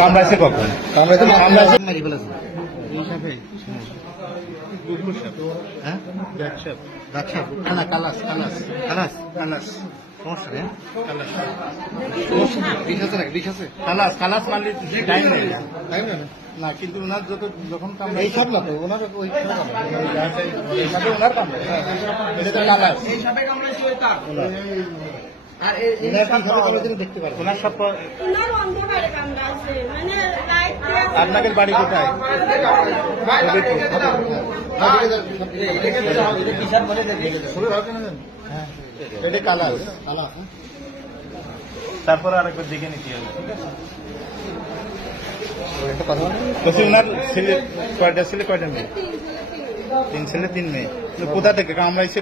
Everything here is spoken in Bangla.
কামড়াইছে কখন? কামড়াইছে মারি ফেলেছে। হ্যাঁ না কালাস কালাস কালাস কালাস সমস্যা নেই। বিষ আছে নাকি? বিষ আছে? কালাস কালাস মারলে টাইম নেই না, কিন্তু ওনার যখন কামড়ে এই সব না তো ওনার ওই ওনার কামড়ে কালাস এই সাপে কামড়েছে ওই তার আর দেখতে পারেন ওনার সব আপনাদের বাড়ি কোথায়? এটা কালার কালার। তারপরে আরেকবার দেখে নিতে হবে। ওনার ছেলে কয়টা ছেলে কয়টা মেয়ে? 3 ছেলে 3 মেয়ে। কোথা থেকে কামড়াইছে?